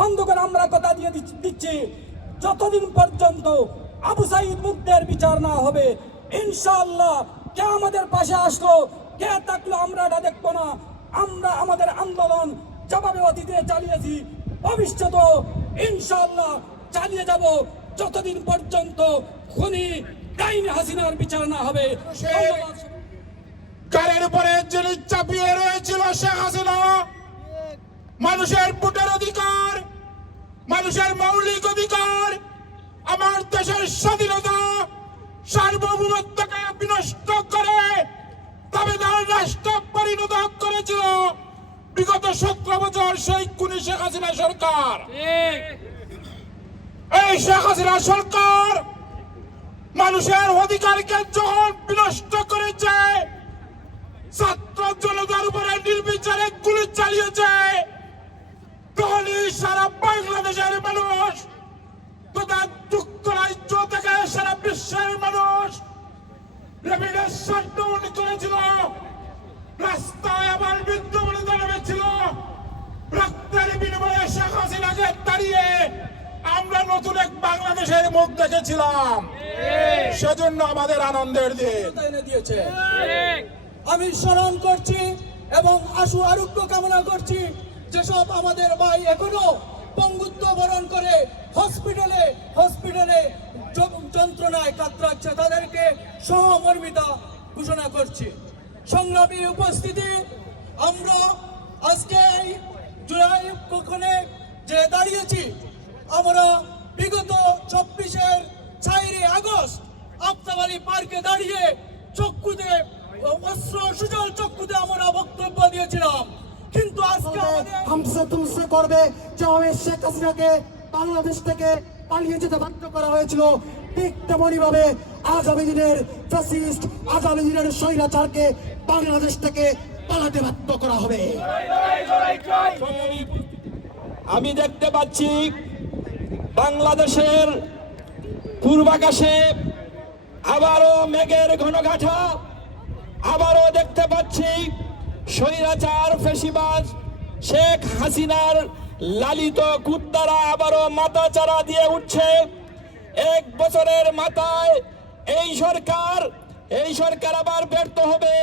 বন্ধুগণ আমরা কথা দিয়ে দিচ্ছি- যতদিন পর্যন্ত আবু সাইদ মুক্তের বিচার না হবে, ইনশাআল্লাহ কে আমাদের পাশে আসলো, কে থাকল আমরা এটা দেখব না। আমরা আমাদের আন্দোলন জবাবে অতীতে চালিয়েছি ভবিষ্যতেও ইনশাআল্লাহ চালিয়ে যাব। যতদিন পর্যন্ত খুনি ডাইন হাসিনার বিচার না হবে। কারের উপরে যিনি চাপিয়ে রয়েছিল শেখ হাসিনা। মানুষের ভোটের অধিকার মানুষের মৌলিক অধিকার আমার দেশের স্বাধীনতা সার্বভৌমত্বকে বিনষ্ট করে তবে দাবিদার রাষ্ট্র পরিণত করেছিল বিগত সতেরো বছর সেই কুনি শেখ হাসিনা সরকার। এই শেখ হাসিনা সরকার মানুষের অধিকারকে যখন বিনষ্ট করেছে ছাত্র জনতার উপরে নির্বিচারে গুলি চালিয়েছে রেমিনেশন ডাউন করেছিল। রাস্তায় আবার বিদ্যমান নেমেছিল রক্তের বিনিময়ে শেখ হাসিনাকে তাড়িয়ে আমরা নতুন এক বাংলাদেশের মুখ দেখেছিলাম। সেজন্য আমাদের আনন্দের দিন। দিয়েছে। আমি স্মরণ করছি এবং আশু আরোগ্য কামনা করছি। যেসব আমাদের ভাই এখনও পঙ্গুত্ব বরণ করে হসপিটালে হসপিটালে যন্ত্রণায় কাতরাচ্ছে, তাদেরকে সহমর্মিতা ঘোষণা করছি। সংগ্রামী উপস্থিতি, আমরা আজকে এই জুলাই কখনে যে দাঁড়িয়েছি, আমরা বিগত চব্বিশের চারই আগস্ট আফতাবালি পার্কে দাঁড়িয়ে চক্ষুতে, অস্ত্র সুজল চক্ষুতে আমরা বক্তব্য দিয়েছিলাম। আমাদের হামসে তুমসে করবে। যেভাবে শেখ হাসিনাকে বাংলাদেশ থেকে পালিয়ে যেতে বাধ্য করা হয়েছিল ঠিক তেমনই ভাবে আগামী দিনের ফ্যাসিস্ট আগামী দিনের স্বৈরাচারকে বাংলাদেশ থেকে পালাতে বাধ্য করা হবে। আমি দেখতে পাচ্ছি বাংলাদেশের পূর্বাকাশে আবারও মেঘের ঘনঘাটা, আবারও দেখতে পাচ্ছি স্বৈরাচার, ফেসিবাজ শেখ হাসিনার লালিত কুত্তারা আবারও মাথা চারা দিয়ে উঠছে। এক বছরের মাথায় এই সরকার এই সরকার আবার ব্যর্থ হবে।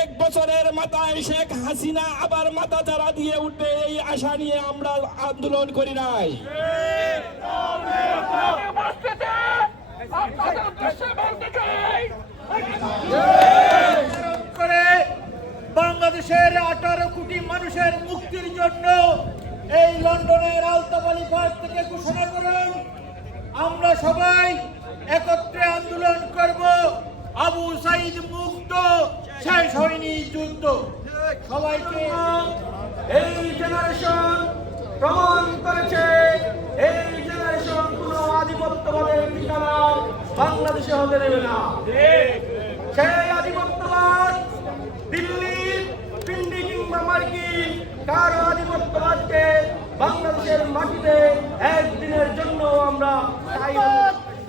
এক বছরের মাথায় শেখ হাসিনা আবার মাথা চারা দিয়ে উঠবে এই আশা নিয়ে আমরা আন্দোলন করি নাই। করে বাংলাদেশের আঠারো কোটি মানুষের মুক্তির জন্য এই লন্ডনের আলতাবালি পার্ক থেকে ঘোষণা করুন। আমরা সবাই একত্রে আন্দোলন করব। আবু সাইদ মুক্ত শেষ হয়নি যুদ্ধ। সবাইকে এই জেনারেশন প্রমাণ করেছে এই জেনারেশন কোন আধিপত্যবাদের ঠিকানা বাংলাদেশে হতে দেবে না। সেই আধিপত্যবাদ দিল্লি পিন্ডি কিংবা মার্কিন কারও আধিপত্যবাদকে বাংলাদেশের মাটিতে একদিনের জন্য আমরা চাই না।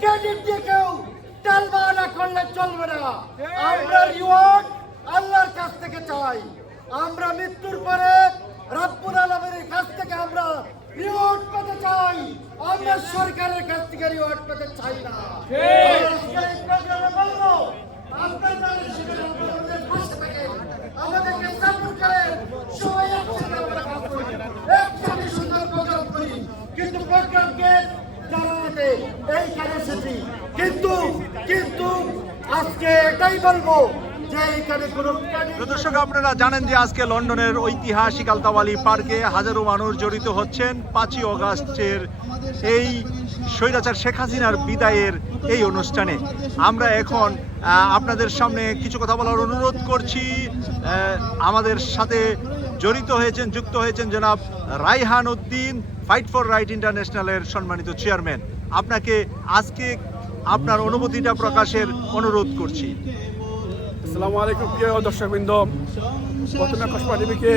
ক্রেডিট দিয়ে কেউ টালবানা করলে চলবে না। আমরা রিওয়ার্ড আল্লাহর কাছ থেকে চাই। আমরা মৃত্যুর পরে রাব্বুল আলমের কাছ থেকে আমরা রিওয়ার্ড পেতে চাই। আমরা সরকারের কাছ থেকে রিওয়ার্ড পেতে চাই না। বলব আপনারা সেখানে আমাদের পাশে থাকেন আমাদেরকে সাপোর্ট করেন সবাই একসাথে আমরা কাজ করি একসাথে সুন্দর প্রোগ্রাম করি কিন্তু প্রোগ্রামকে জানাতে এইখানে এসেছি কিন্তু কিন্তু আজকে এটাই বলব যে দর্শক, আপনারা জানেন যে আজকে লন্ডনের ঐতিহাসিক আলতাওয়ালি পার্কে হাজারো মানুষ জড়িত হচ্ছেন পাঁচই অগাস্টের এই স্বৈরাচার শেখ হাসিনার বিদায়ের এই অনুষ্ঠানে। আমরা এখন আপনাদের সামনে কিছু কথা বলার অনুরোধ করছি। আমাদের সাথে জড়িত হয়েছেন, যুক্ত হয়েছেন জনাব Raihan Uddin, fight for right ইন্টারন্যাশনালের সম্মানিত চেয়ারম্যান। আপনাকে আজকে আপনার অনুভূতিটা প্রকাশের অনুরোধ করছি। আসসালামু আলাইকুম, প্রিয় দর্শকবৃন্দ। প্রথমে কসবা টিভিকে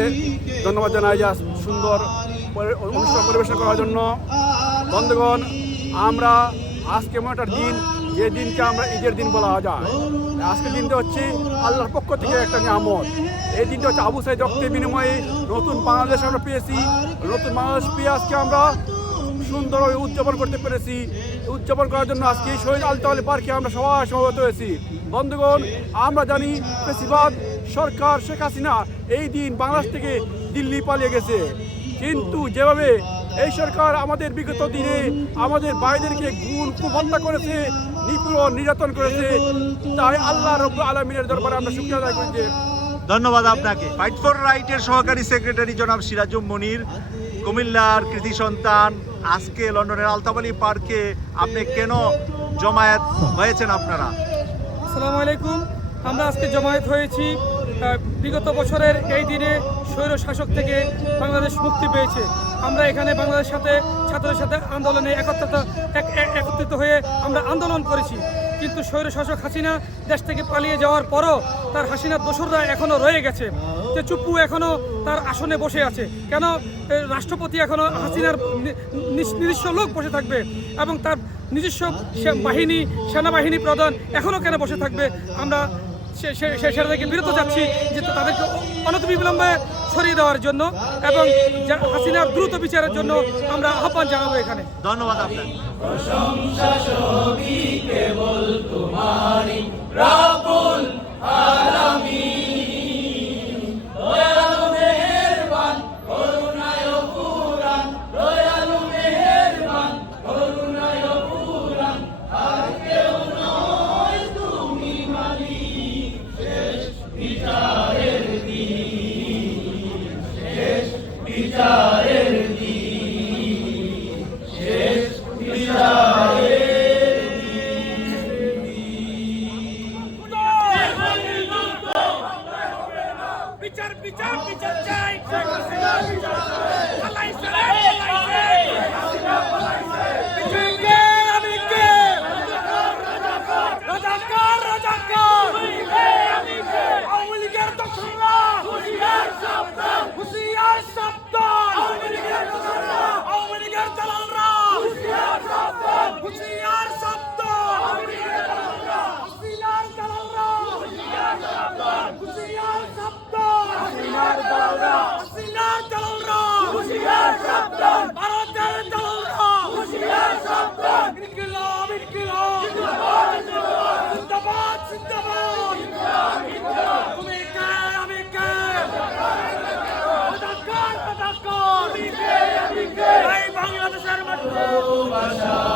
ধন্যবাদ জানাই যে সুন্দর অনুষ্ঠান পরিবেশন করার জন্য। বন্ধুগণ, আমরা আজকে এমন একটা দিন, যে দিনকে আমরা ঈদের দিন বলা যায়। আজকের দিনটা হচ্ছে আল্লাহর পক্ষ থেকে একটা নিয়ামত। এই দিনটা হচ্ছে আবু সাইদ রক্তের বিনিময়ে নতুন বাংলাদেশ আমরা পেয়েছি, নতুন বাংলাদেশ পেয়ে আজকে আমরা সুন্দরভাবে উদযাপন করতে পেরেছি। উদযাপন করার জন্য আজকে শহীদ আলতাওয়ালি পার্কে আমরা সবাই সমবেত হয়েছি। বন্ধুগণ, আমরা জানি বেশিরভাগ সরকার শেখ হাসিনা এই দিন বাংলাদেশ থেকে দিল্লি পালিয়ে গেছে। কিন্তু যেভাবে এই সরকার আমাদের বিগত দিনে আমাদের ভাইদেরকে গুণ হত্যা করেছে নিপীড়ন নির্যাতন করেছে, তাই আল্লাহ রব আলমিনের দরবারে আমরা শুক্রিয়া আদায় করি যে ধন্যবাদ আপনাকে। ফাইট ফর রাইটের সহকারী সেক্রেটারি জনাব সিরাজুম মনির, কুমিল্লার কৃতি সন্তান আজকে লন্ডনের আলতাবালি পার্কে আপনি কেন জমায়েত হয়েছেন আপনারা? আসসালামু আলাইকুম। আমরা আজকে জমায়েত হয়েছি বিগত বছরের এই দিনে স্বৈর শাসক থেকে বাংলাদেশ মুক্তি পেয়েছে। আমরা এখানে বাংলাদেশের সাথে, ছাত্রদের সাথে আন্দোলনে একত্রিত, এক- এক- একত্রিত হয়ে আমরা আন্দোলন করেছি। কিন্তু স্বৈর শাসক হাসিনা দেশ থেকে পালিয়ে যাওয়ার পরও তার হাসিনার দোসররা এখনও রয়ে গেছে। যে চুপ্পু এখনও তার আসনে বসে আছে। কেন? রাষ্ট্রপতি এখনও হাসিনার নিজস্ব লোক বসে থাকবে এবং তার নিজস্ব বাহিনী সেনাবাহিনী প্রধান এখনও কেন বসে থাকবে? আমরা সেটা থেকে বিরত যাচ্ছি যে তাদেরকে অনতিবিলম্বে সরিয়ে দেওয়ার জন্য এবং হাসিনার দ্রুত বিচারের জন্য আমরা আহ্বান জানাব এখানে। ধন্যবাদ আপনাকে। ভারতের দালালরা। ইনকিলাব, ইনকিলাব। জিন্দাবাদ, জিন্দাবাদ। তুমি কে, আমি কে? রাজাকার, রাজাকার। এই বাংলাদেশের মাটিতে বিগত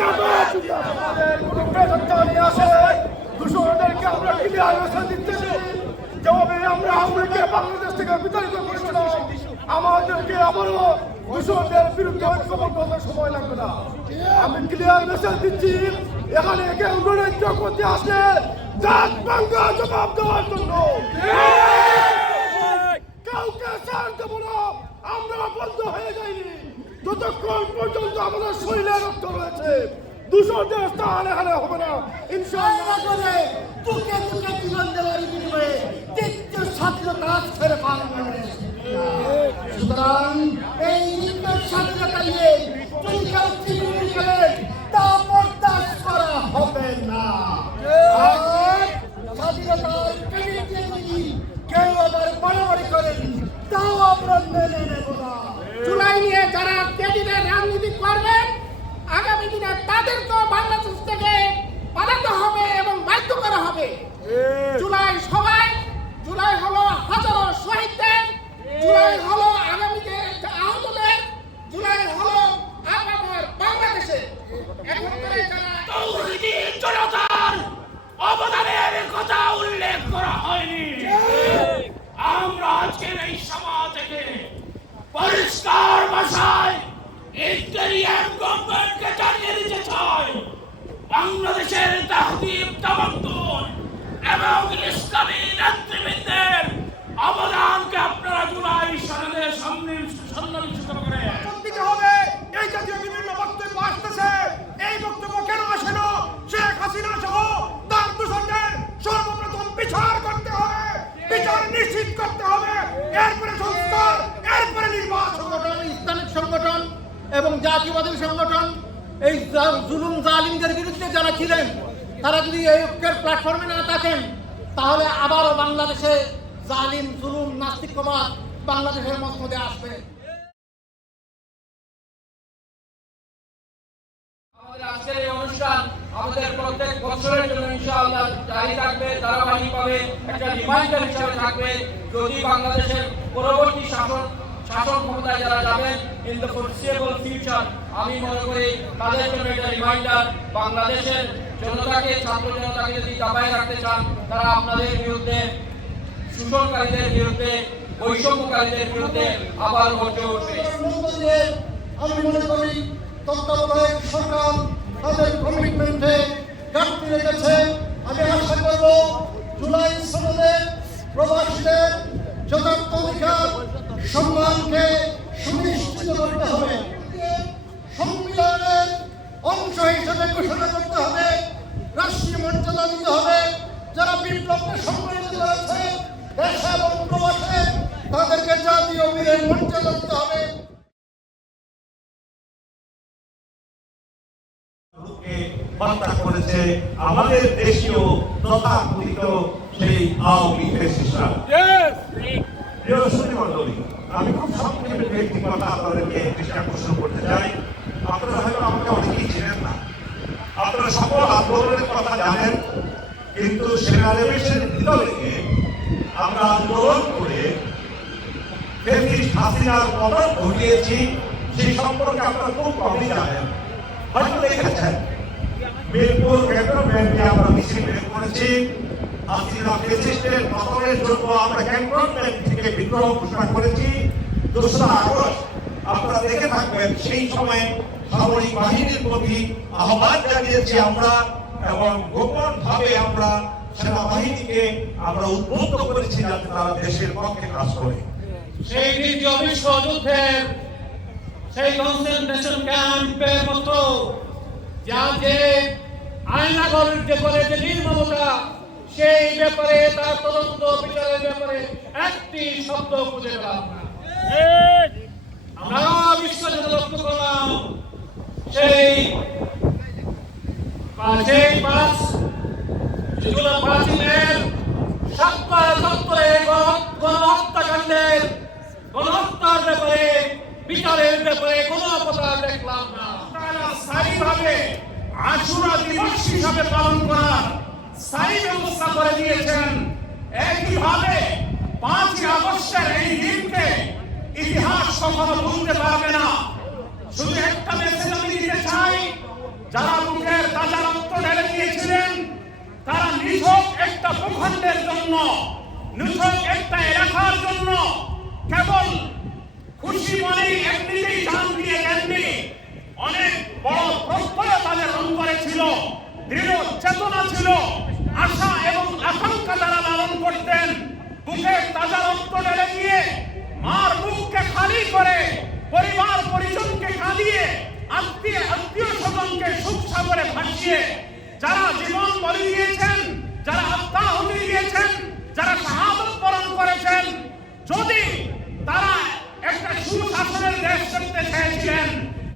কোনো দূষণদেরকে আমরা ক্লিয়ার দিতে যেভাবে আমরা আওয়ামীকে বাংলাদেশ থেকে বিতাড়িত করেছিলাম আমাদেরকে আবারও দূষণদের বিরুদ্ধে ঐক্যবদ্ধ হতে সময় লাগবে না আমি ক্লিয়ার মেসেজ দিচ্ছি এখানে কেউ নৈরাজ্য করতে আসলে জবাব দেওয়ার কাউকে আমরা বন্ধ হয়ে যাইনি। যতক্ষণ পর্যন্ত আমাদের শরীরে রক্ত রয়েছে দূষণদের স্থান এখানে হবে না। ইনশাআল্লাহ। করে তুকে তুকে জীবন দেওয়ার বিনিময়ে তৃতীয় স্বাধীনতা ছেড়ে বাংলাদেশ সুতরাং এই তৃতীয় স্বাধীনতা নিয়ে যদি কেউ চিন্তা করেন তা বরদাস্ত করা হবে না। স্বাধীনতার কেউ আবার বাড়াবাড়ি করেন, তাও আমরা মেনে নেব না। জুলাই নিয়ে যারা কেজিদের রাজনীতি করবেন আগামী দিনে তাদেরকেও বাংলাদেশ থেকে পালাতে হবে এবং বাধ্য করা হবে। জুলাই সবাই জুলাই হলো হাজারো শহীদদের জুলাই হলো আগামীতে আহতদের জুলাই হলো আগামের বাংলাদেশে। জনতার অবদানের কথা উল্লেখ করা হয়নি আমরা আজকের এই সভা থেকে পরিষ্কার ভাষায় গভর্নমেন্টকে জানিয়ে দিতে বাংলাদেশের তাহদিব এবং ইসলামী নেতৃবৃন্দের অবদানকে আপনারা জুলাই করে। দিতে হবে, এই জাতীয় বিভিন্ন বক্তব্য আসতেছে। এই বক্তব্য কেন আসে শেখ হাসিনা সহ তার দূষণের সর্বপ্রথম বিচার করতে হবে। বিচার নিশ্চিত করতে হবে। এরপরে সংস্কার, এরপরে নির্বাচন। এবং জাতীয়বাদী সংগঠন, এই জুলুম জালিমদের বিরুদ্ধে যারা ছিলেন, তারা যদি এই ঐক্যের প্ল্যাটফর্মে না থাকেন, তাহলে আবারও বাংলাদেশে জালিম, জুলুম, নাস্তিকবাদ বাংলাদেশের মধ্যে আসবে। আমাদের আজকের এই অনুষ্ঠান আমাদের প্রত্যেক বছরের জন্য ইনশাআল্লাহ জারি থাকবে, ধারাবাহিকভাবে একটা রিমাইন্ডার হিসাবে থাকবে। যদি বাংলাদেশের পরবর্তী শাসন শাসন ক্ষমতায় যারা যাবেন ইন দ্য ফোরসিয়েবল ফিউচার আমি মনে করি তাদের জন্য একটা রিমাইন্ডার বাংলাদেশের জনতাকে, ছাত্র জনতাকে যদি চাপায় রাখতে চান, তারা আপনাদের বিরুদ্ধে, শোষণকারীদের বিরুদ্ধে, বৈষম্যকারীদের বিরুদ্ধে আবার গর্জে উঠবে। আমি মনে করি তত্ত্বাবধায়ক সরকার তাদের কমিটমেন্টে ঘাটতি রেখেছে আমি আশা করব জুলাই সনদে প্রবাসীদের যথার্থ অধিকার সম্মানকে সুনিশ্চিত করতে হবে। সংবিধানের অংশ হিসেবে ঘোষণা করতে হবে। রাষ্ট্রীয় মর্যাদা দিতে হবে। যারা বিপ্লবকে সম্মানিত করেছে দেশে এবং প্রবাসে তাদেরকে জাতীয় বীরের মর্যাদা দিতে হবে। হত্যা করেছে আমাদের দেশীয় তথাকথিত সেই আওয়ামী ফেসিস্টরা প্রিয় আমি খুব সংক্ষেপে একটি কথা আপনাদেরকে দৃষ্টি আকর্ষণ করতে চাই। আপনারা হয়তো আমাকে অনেকেই চেনেন না। আপনারা সকল আন্দোলনের কথা জানেন, কিন্তু সেনানিবেশের ভিতরে গিয়ে আমরা আন্দোলন করে হাসিনার পতন ঘটিয়েছি, সেই সম্পর্কে আপনারা খুব কমই জানেন। হয়তো দেখেছেন, মিরপুর ক্যান্টনমেন্টে আমরা মিছিল বের করেছি। আমরা ক্যান্টনমেন্ট থেকে বিদ্রোহ ঘোষণা করেছি। দোসরা আগস্ট আপনারা দেখে থাকবেন, সেই সময় বাহিনীর প্রতি আহ্বান জানিয়েছি আমরা এবং গোপন ভাবে আমরা সেনাবাহিনীকে আমরা উদ্বুদ্ধ করেছি যাতে তারা দেশের পক্ষে কাজ করে। সেই দ্বিতীয় বিশ্বযুদ্ধের সেই কনসেন্ট্রেশন ক্যাম্পের মতো যা যে আয়নাগর যে করে যে নির্মমতা সেই ব্যাপারে, তার তদন্ত বিচারের ব্যাপারে একটি শব্দ খুঁজে পেলাম না। আমরা বিশ্বযুদ্ধ লক্ষ্য করলাম, সেই সেই পাঁচ যেগুলো প্রাচীনের সাতবার সত্তরে গণহত্যাকাণ্ডের গণহত্যার ব্যাপারে, বিচারের ব্যাপারে কোনো কথা দেখলাম না। তারা স্থায়ীভাবে আশুরা পালন করার স্থায়ী ব্যবস্থা করে দিয়েছেন। একইভাবে পাঁচই আগস্টের এই দিনকে ইতিহাস কখনো ভুলতে পারবে না। শুধু একটা মেসেজ আমি দিতে চাই, যারা মুখের তাজা রক্ত ঢেলে দিয়েছিলেন, তারা নিছক একটা ভূখণ্ডের জন্য, নিছক একটা এলাকার জন্য, কেবল খুশি মনেই এমনিতেই জান দিয়ে দেননি। অনেক বড় বুকের তাজা রক্ত ঢেলে দিয়ে মার মুখকে খালি করে, পরিবার পরিজনকে কাঁদিয়ে, আত্মীয় আত্মীয় স্বজনকে সুখ সাগরে ভাসিয়ে, যারা জীবন বলি দিয়েছেন, যারা আত্মা হতে দিয়েছেন, যারা শাহাদত বরণ করেছেন, যদি তারা একটা সুশাসনের দেশ করতে চেয়েছিলেন